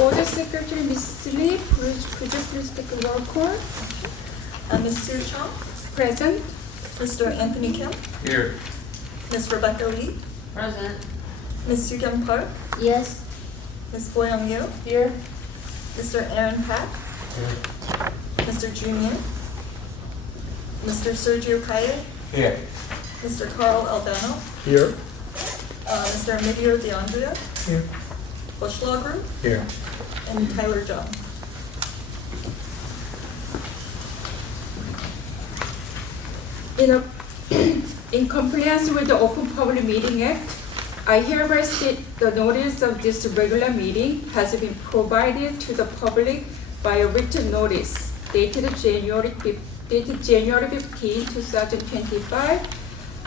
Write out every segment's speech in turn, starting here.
Board Secretary, Ms. Lee, could you please take a roll call? Mr. Chung, Present. Mr. Anthony Kim, Here. Ms. Rebecca Lee, Present. Ms. Yoon Park, Yes. Ms. Boyoung Yoo, Here. Mr. Aaron Pak, Mr. Jun Yin, Mr. Sergio Kaye, Here. Mr. Carl Albano, Here. Mr. Emilio DeAndrea, Here. Bush Group, Here. and Tyler Jung. In compliance with the Open Public Meeting Act, I hereby state the notice of this regular meeting has been provided to the public by a written notice dated January 15, 2025.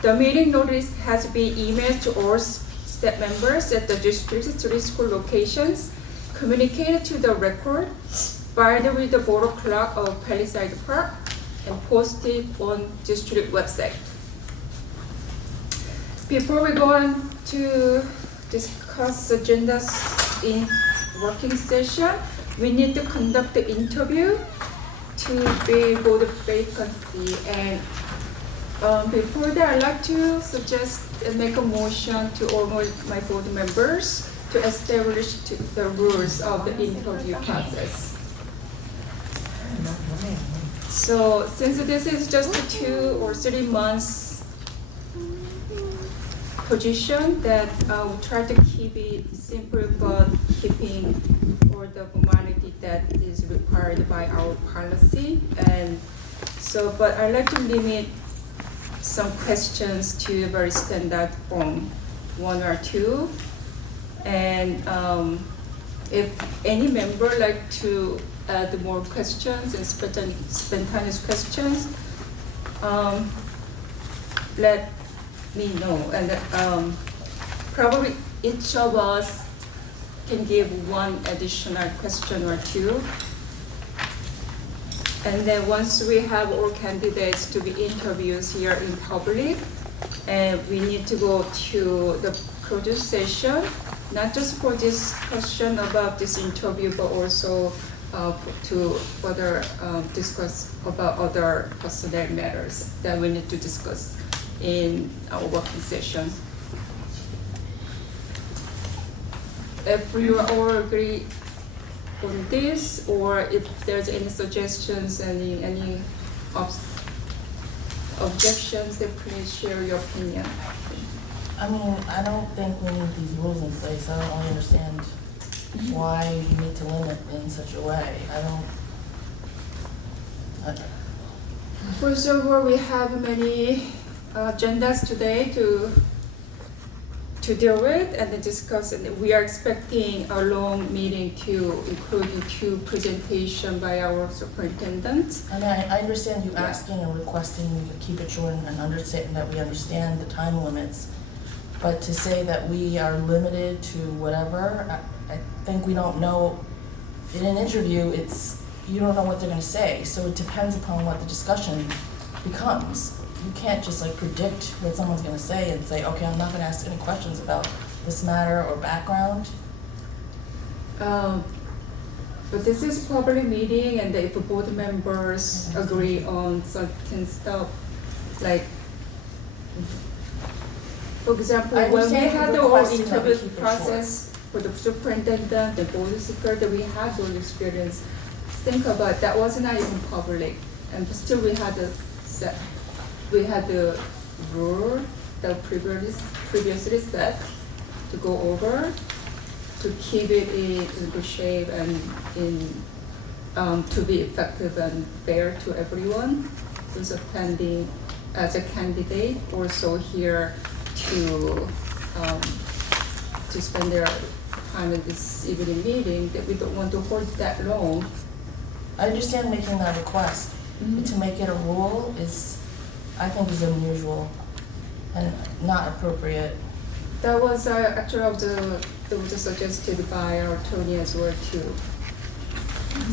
The meeting notice has been emailed to all staff members at the district 3 school locations, communicated to the record, filed with the Board Clerk of Palisades Park, and posted on district website. Before we go on to discuss agendas in working session, we need to conduct the interview to be board vacancy. And before that, I'd like to suggest and make a motion to all my board members to establish the rules of the interview process. So since this is just a 2 or 3 months position, that we try to keep it simple but keeping all the formality that is required by our policy. And so, but I like to limit some questions to a very standard form, 1 or 2. And if any member like to add more questions and spontaneous questions, let me know. And probably each of us can give 1 additional question or 2. And then once we have all candidates to be interviewed here in public, and we need to go to the produce session, not just for discussion about this interview, but also to further discuss about other personnel matters that we need to discuss in our working session. If you all agree on this, or if there's any suggestions, any objections, then please share your opinion. I mean, I don't think we need these rules in place. I don't really understand why you need to limit in such a way. First of all, we have many agendas today to deal with and discuss, and we are expecting a long meeting to including 2 presentations by our superintendent. I mean, I understand you asking and requesting me to keep it short and understand that we understand the time limits. But to say that we are limited to whatever, I think we don't know. In an interview, you don't know what they're gonna say, so it depends upon what the discussion becomes. You can't just like predict what someone's gonna say and say, okay, I'm not gonna ask any questions about this matter or background. But this is public meeting, and if the board members agree on certain stuff, like, for example, I when we understand had the whole requesting that we interview keep it process for the superintendent, the board secretary, we had those experience. Think about that was not even public, and still we had the rule that previously set to go over to keep it in good shape and to be effective and fair to everyone who's attending as a candidate, also here to spend their time in this evening meeting, that we don't want to hold that long. I understand making that request, but to make it a rule I think is unusual and not appropriate. That was actually that was suggested by our attorney as well too.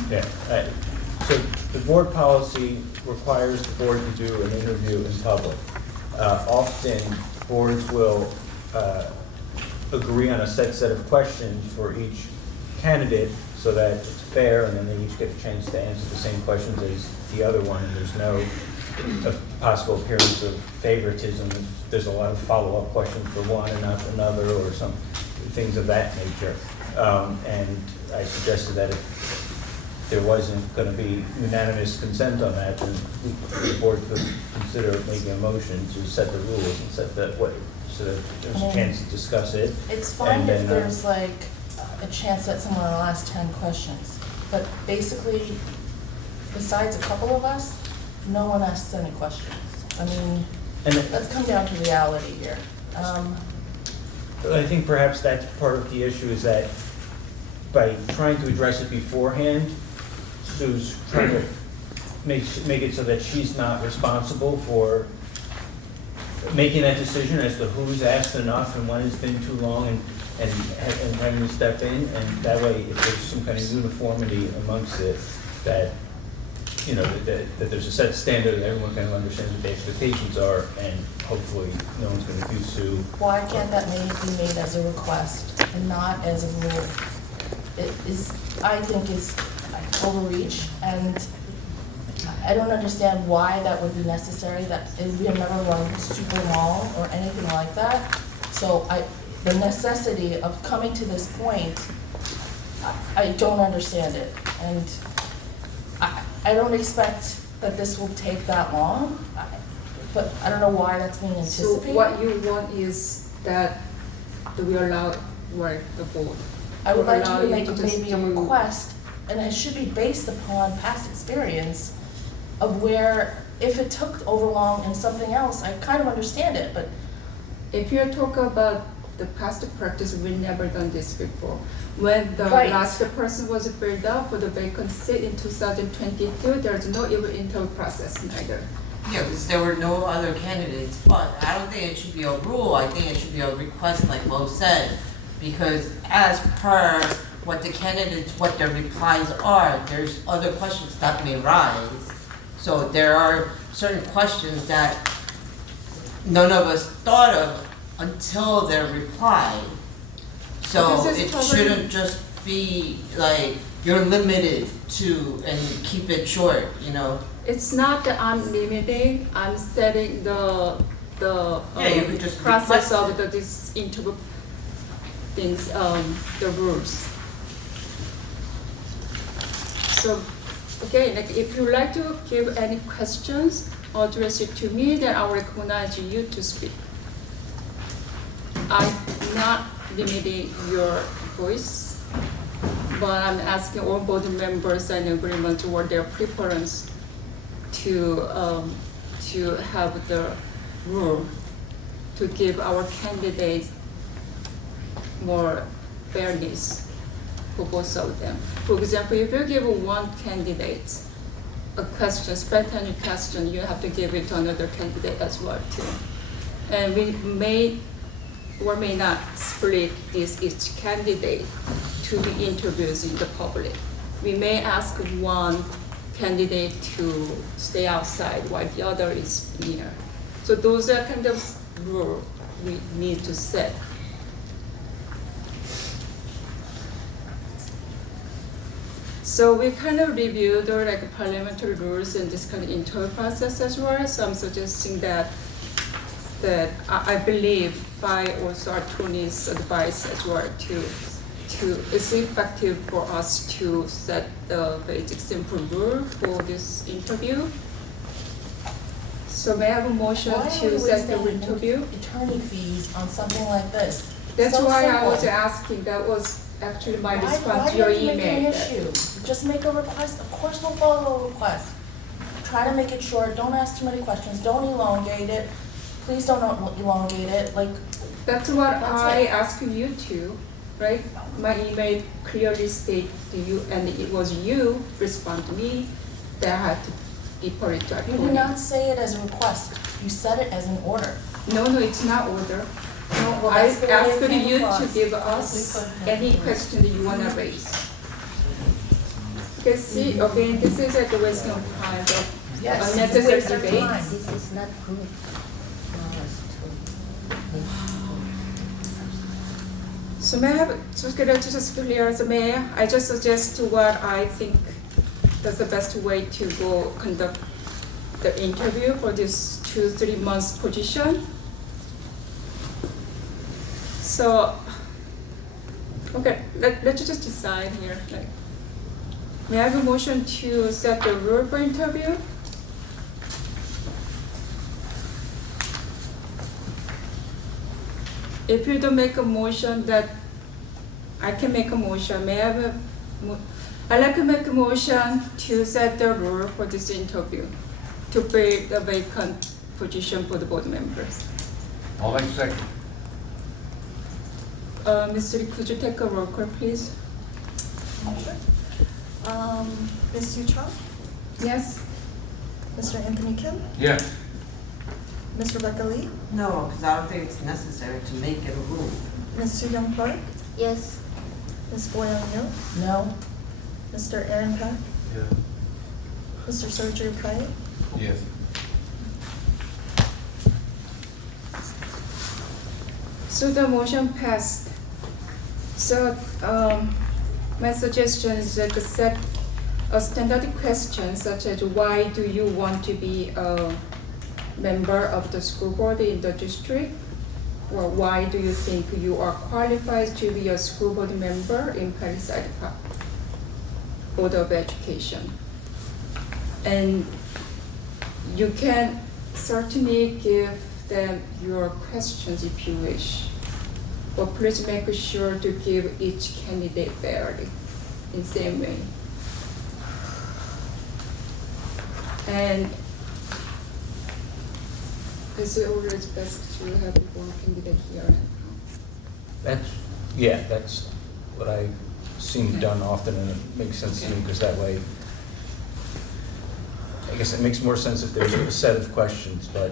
Yeah, so the board policy requires the board to do an interview in public. Often boards will agree on a set of questions for each candidate so that it's fair and then they each get a chance to answer the same questions as the other one and there's no possible appearance of favoritism. If there's a lot of follow-up questions for one and not another or some things of that nature. And I suggested that if there wasn't going to be unanimous consent on that, then the board could consider making a motion to set the rules and set that way, so that there's a chance to discuss it. It's fine And if then, there's like a chance that someone will ask 10 questions, but basically, besides a couple of us, no one asks any questions. I mean, And it- let's come down to reality here. I think perhaps that's part of the issue, is that by trying to address it beforehand, Sue's trying to make it so that she's not responsible for making that decision as to who's asked enough and when it's been too long and having to step in. And that way, if there's some kind of uniformity amongst it, that, you know, that there's a set standard and everyone kind of understands what the expectations are, and hopefully no one's going to accuse Sue. Why can't that be made as a request and not as a rule? It is, I think, is overreach, and I don't understand why that would be necessary. That we have never run super long or anything like that. So the necessity of coming to this point, I don't understand it, and I don't expect that this will take that long, but I don't know why that's being So anticipated. what you want is that we allow, the board. I would like allow to you make just maybe a do- request, and it should be based upon past experience of where, if it took over long and something else, I kind of understand it, but If you talk about the past practice, we never done this before. When the Right. last person was filled up for the vacancy in 2022, there's no even interview process neither. Yeah, because there were no other candidates, but I don't think it should be a rule, I think it should be a request like Mo said. Because as per what the candidates, what their replies are, there's other questions that may rise. So there are certain questions that none of us thought of until their reply. So This is it probably- shouldn't just be like, you're limited to, and keep it short, you know? It's not that I'm limiting, I'm setting the Yeah, you could just process request of this interview things, the rules. So, okay, like if you like to give any questions, address it to me, then I will recognize you to speak. I'm not limiting your voice, but I'm asking all board members in agreement toward their preference to have the rule to give our candidates more fairness for both of them. For example, if you give one candidate a question, spontaneous question, you have to give it to another candidate as well too. And we may or may not split each candidate to be interviews in the public. We may ask one candidate to stay outside while the other is near. So those are kind of rules we need to set. So we kind of reviewed like parliamentary rules and this kind of interview process as well. So I'm suggesting that I believe by also attorney's advice as well to it's effective for us to set the basic simple rule for this interview. So may I have a motion why are we to set the wasting interview? attorney fees on something like this? That's So why I simple. was asking, that was actually my Why response to your do you make it an email. issue? Just make a request, of course we'll follow a request. Try to make it short, don't ask too many questions, don't elongate it, please don't elongate it, like, That's what That's I it. asked you to, right? My email clearly stated to you, and it was you respond to me that I had to report it to you attorney. did not say it as a request, you said it as an order. No, it's not order. No, Well, I that's the way it asked came you to across. give We us couldn't any do it. question that you wanna raise. Okay, see, okay, this is like a waste of time, so Yes, it's a unnecessary waste of debate. time. This is not good for us to make. So may I have, just clear, so Mayor, I just suggest what I think that's the best way to go conduct the interview for this 2-3 months position. So, okay, let's just decide here. Like, may I have a motion to set the rule for interview? If you don't make a motion, that I can make a motion. May I have a I'd like to make a motion to set the rule for this interview, to fill the vacant position for the board members. I'll make second. Ms. Lee, could you take a roll call, please? Sure. Ms. Yu Chang, Yes? Mr. Anthony Kim, Yes. Ms. Rebecca Lee, No, because I don't think it's necessary to make it a rule. Ms. Soo Young Park, Yes. Ms. Boyoung Yoo, No? Mr. Aaron Pack, Yeah. Mr. Sergio Kai, Yes. So the motion passed. So, my suggestion is that to set a standard question such as why do you want to be a member of the school board in the district? Or why do you think you are qualified to be a school board member in Palisades Board of Education? And you can certainly give them your questions if you wish, but please make sure to give each candidate fairly in the same way. And it's always best to have one candidate here and That's what I've seen done often, and it makes sense to me, because that way, I guess it makes more sense if there's a set of questions, but,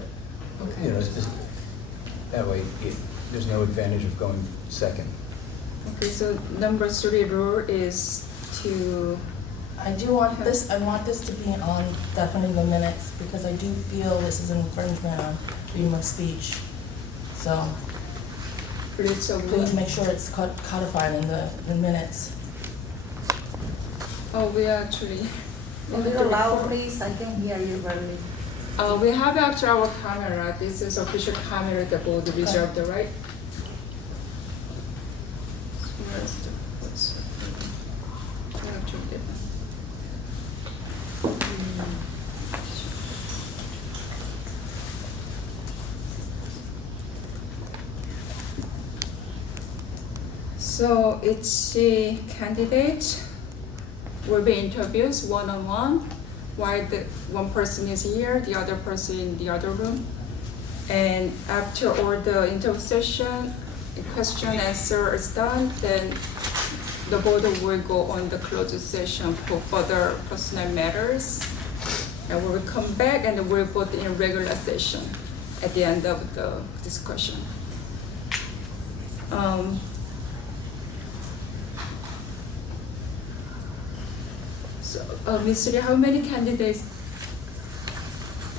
you know, it's just, that way, there's no advantage of going second. Okay, so number 3 rule is to, I do want this, I want this to be on definitely the minutes, because I do feel this is an infringement on freedom of speech. So please make sure it's codified in the minutes. Oh, we actually. A little loud, please, I can hear you very. We have actually our camera. This is official camera the board reserved, right? Where's the, what's the, I actually didn't. So each candidate will be interviewed one-on-one, while the one person is here, the other person in the other room. And after all the interview session, the question answer is done, then the board will go on the closed session for further personal matters. And we will come back and we'll vote in regular session at the end of the discussion. So, Ms. Lee, how many candidates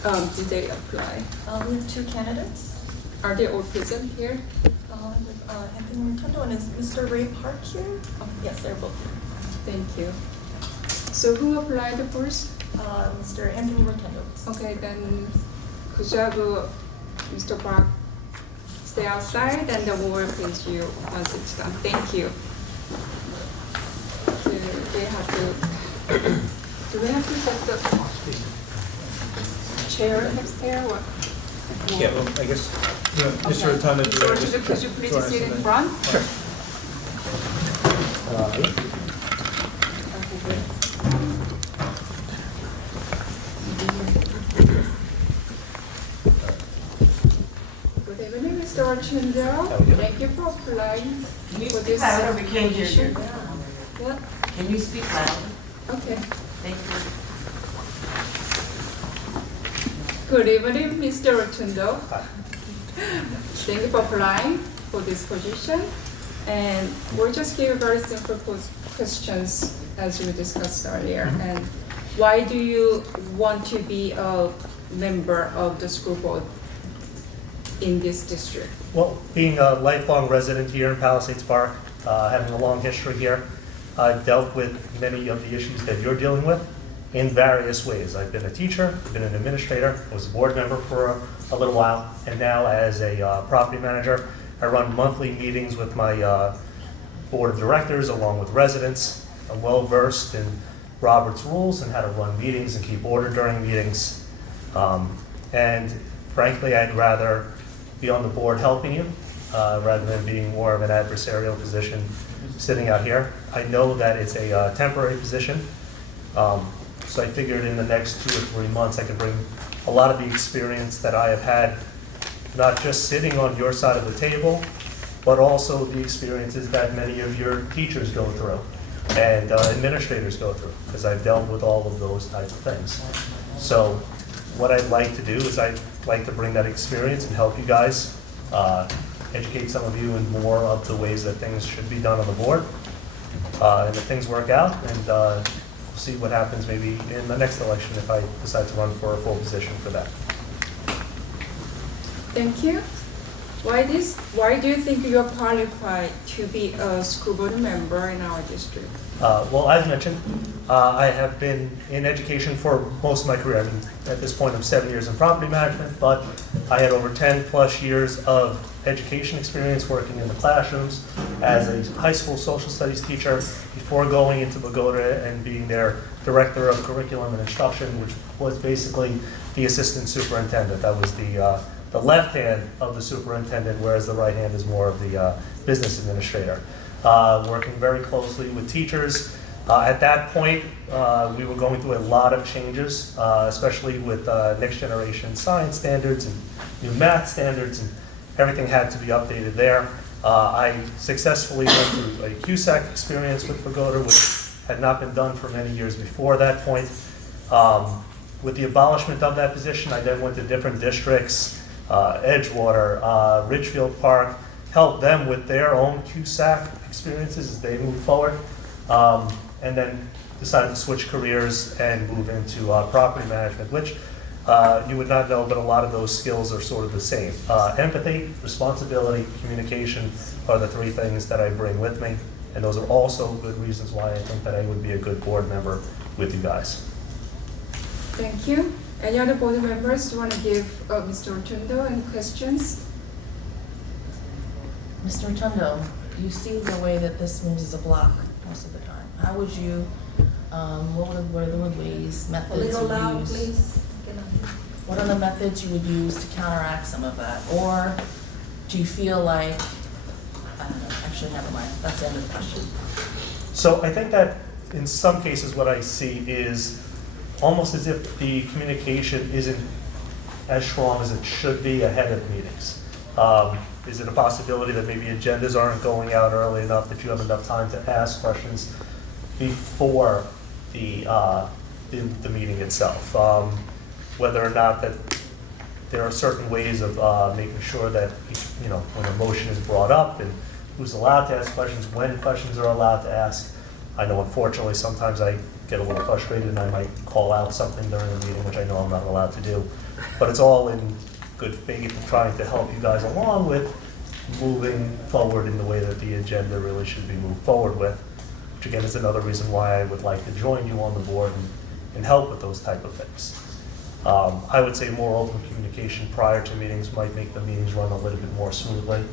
did they apply? we have 2 candidates. Are they all present here? With Anthony Rotundo, and is Mr. Ray Park here? Oh, yes, they're both here. Thank you. So who applied first? Mr. Anthony Rotundo. Okay, then could you have Mr. Park stay outside and then we will finish you once it's done. Thank you. So they have to, do we have to set the chair next there or? Yeah, well, I guess, you know, Mr. Rotundo, do you want to just? Could you please join us sit in the- front? Sure. Okay, great. Good evening, Mr. Archindo. How are you? Thank you for applying Can you for speak this louder? We can't hear position. you. What? Can you speak louder? Okay. Thank you. Good evening, Mr. Rotundo. Hi. Thank you for applying for this position. And we'll just give very simple questions as we discussed earlier. Mhm. And why do you want to be a member of the school board in this district? Well, being a lifelong resident here in Palisades Park, having a long history here. I've dealt with many of the issues that you're dealing with in various ways. I've been a teacher, I've been an administrator, I was a board member for a little while, and now as a property manager, I run monthly meetings with my board of directors along with residents. I'm well versed in Robert's rules and how to run meetings and keep order during meetings. And frankly, I'd rather be on the board helping you rather than being more of an adversarial position sitting out here. I know that it's a temporary position, so I figured in the next 2 or 3 months I could bring a lot of the experience that I have had, not just sitting on your side of the table, but also the experiences that many of your teachers go through and administrators go through, because I've dealt with all of those types of things. So what I'd like to do is I'd like to bring that experience and help you guys, educate some of you in more of the ways that things should be done on the board. And if things work out, and we'll see what happens maybe in the next election if I decide to run for a full position for that. Thank you. Why do you think you're qualified to be a school board member in our district? Well, as mentioned, I have been in education for most of my career. I mean, at this point, I'm 7 years in property management, but I had over 10 plus years of education experience working in the classrooms as a high school social studies teacher before going into Pagoda and being their director of curriculum and instruction, which was basically the assistant superintendent. That was the left hand of the superintendent, whereas the right hand is more of the business administrator. Working very closely with teachers. At that point, we were going through a lot of changes, especially with next generation science standards and new math standards, and everything had to be updated there. I successfully went through a CUSAC experience with Pagoda, which had not been done for many years before that point. With the abolishment of that position, I then went to different districts, Edgewater, Ridgefield Park, helped them with their own CUSAC experiences as they moved forward, and then decided to switch careers and move into property management, which you would not know, but a lot of those skills are sort of the same. Empathy, responsibility, communication are the 3 things that I bring with me, and those are also good reasons why I think that I would be a good board member with you guys. Thank you. Any other board members want to give Mr. Rotundo any questions? Mr. Rotundo, you see the way that this moves as a block most of the time. How would you, what are the ways, A methods little you would loud, use? please. What are the methods you would use to counteract some of that? Or do you feel like, I don't know, actually, never mind, that's the end of the question. So I think that in some cases what I see is almost as if the communication isn't as strong as it should be ahead of meetings. Is it a possibility that maybe agendas aren't going out early enough that you have enough time to ask questions before the meeting itself? Whether or not that there are certain ways of making sure that, you know, when a motion is brought up and who's allowed to ask questions, when questions are allowed to ask. I know unfortunately sometimes I get a little frustrated and I might call out something during the meeting, which I know I'm not allowed to do. But it's all in good faith and trying to help you guys along with moving forward in the way that the agenda really should be moved forward with, which again is another reason why I would like to join you on the board and help with those type of things. I would say more open communication prior to meetings might make the meetings run a little bit more smoothly.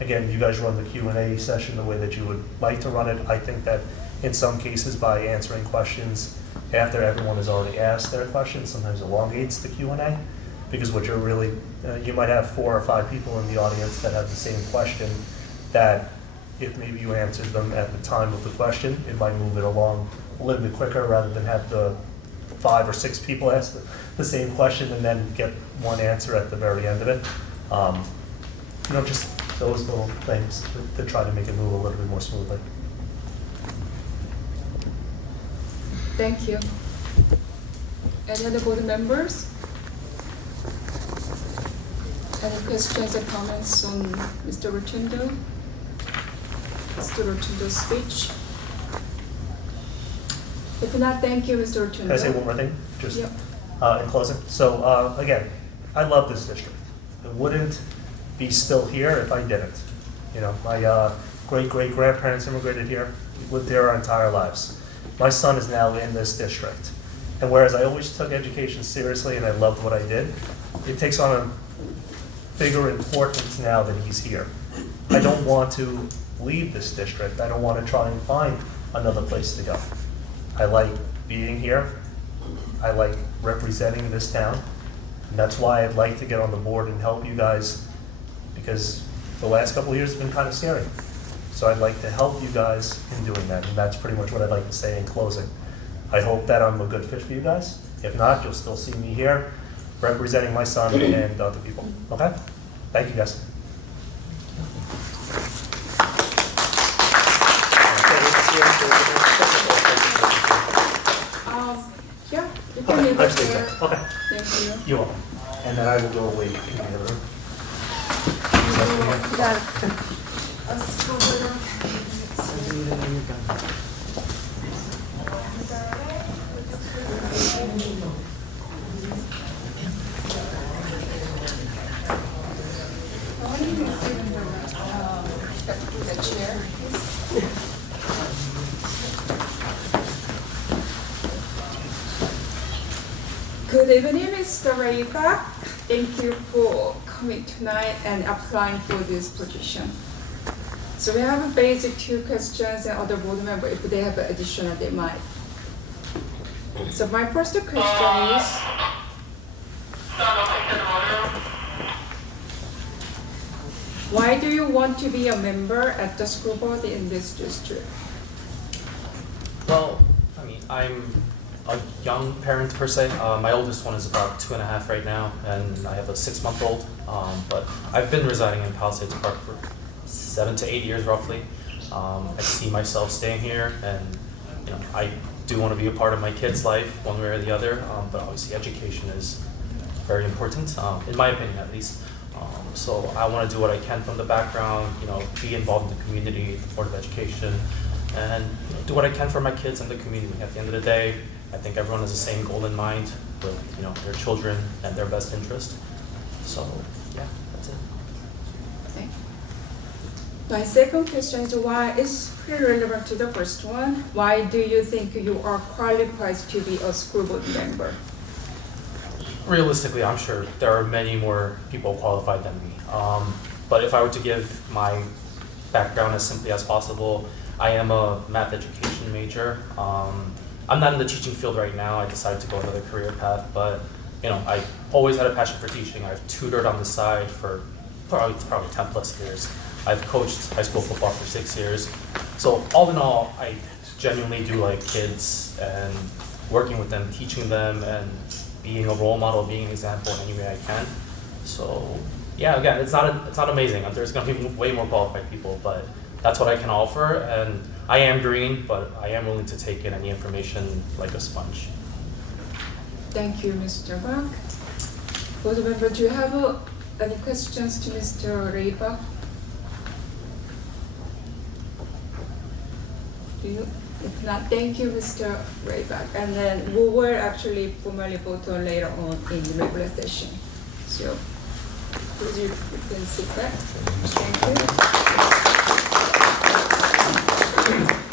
Again, you guys run the Q&A session the way that you would like to run it. I think that in some cases by answering questions after everyone has already asked their questions sometimes elongates the Q&A, because what you're really, you might have 4 or 5 people in the audience that have the same question, that if maybe you answered them at the time of the question, it might move it along a little bit quicker rather than have the 5 or 6 people ask the same question and then get one answer at the very end of it. You know, just those little things to try to make it move a little bit more smoothly. Thank you. Any other board members? Any questions or comments on Mr. Rotundo? Mr. Rotundo's speech? If not, thank you, Mr. Rotundo. Can I say one more thing? Just Yep. in closing. So again, I love this district. It wouldn't be still here if I didn't. You know, my great-great-grandparents immigrated here, lived here our entire lives. My son is now in this district. And whereas I always took education seriously and I loved what I did, it takes on a bigger importance now that he's here. I don't want to leave this district. I don't want to try and find another place to go. I like being here. I like representing this town. And that's why I'd like to get on the board and help you guys, because the last couple of years have been kind of scary. So I'd like to help you guys in doing that, and that's pretty much what I'd like to say in closing. I hope that I'm a good fit for you guys. If not, you'll still see me here representing my son and other people. Okay? Thank you, guys. Yeah, you can leave it Actually, there. okay. Thank you. You are. And then I will go away in the other room. The chair. Good evening, Mr. Rayback. Thank you for coming tonight and applying for this position. So we have a basic 2 questions, and other board member, if they have additional, they might. So my first question is, why do you want to be a member at the school board in this district? Well, I mean, I'm a young parent per se. My oldest one is about 2.5 right now, and I have a 6-month-old. But I've been residing in Palisades Park for 7 to 8 years roughly. I see myself staying here, and you know, I do want to be a part of my kid's life one way or the other. But obviously, education is very important, in my opinion at least. So I want to do what I can from the background, you know, be involved in the community, the Board of Education, and you know, do what I can for my kids and the community. At the end of the day, I think everyone has the same goal in mind with, you know, their children and their best interest. So yeah, that's it. Okay. My second question is why it's pretty relevant to the first one. Why do you think you are qualified to be a school board member? Realistically, I'm sure there are many more people qualified than me. But if I were to give my background as simply as possible, I am a math education major. I'm not in the teaching field right now. I decided to go another career path, but you know, I always had a passion for teaching. I've tutored on the side for probably 10 plus years. I've coached high school football for 6 years. So all in all, I genuinely do like kids and working with them, teaching them, and being a role model, being an example in any way I can. So yeah, again, it's not amazing. There's going to be way more qualified people, but that's what I can offer. And I am green, but I am willing to take in any information like a sponge. Thank you, Mr. Bach. Board member, do you have any questions to Mr. Rayback? Do you? If not, thank you, Mr. Rayback. And then we will actually formally vote on later on in the regular session. So please, you can sit back. Thank you.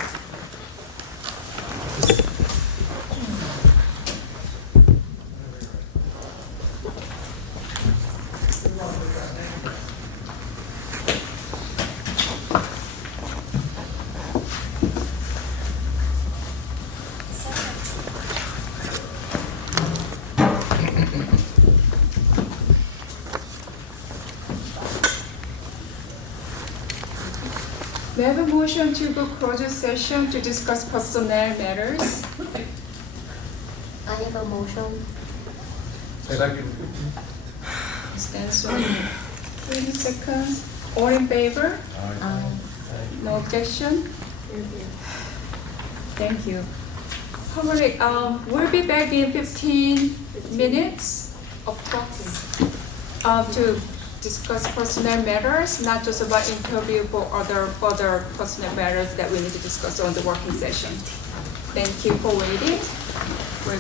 May I have a motion to go closed session to discuss personnel matters? I have a motion. Second. Stands on 30 seconds. All in favor? No objection? Thank you. Probably, we'll be back in 15 minutes, to discuss personnel matters, not just about interview, but other personnel matters that we need to discuss on the working session. Thank you for waiting.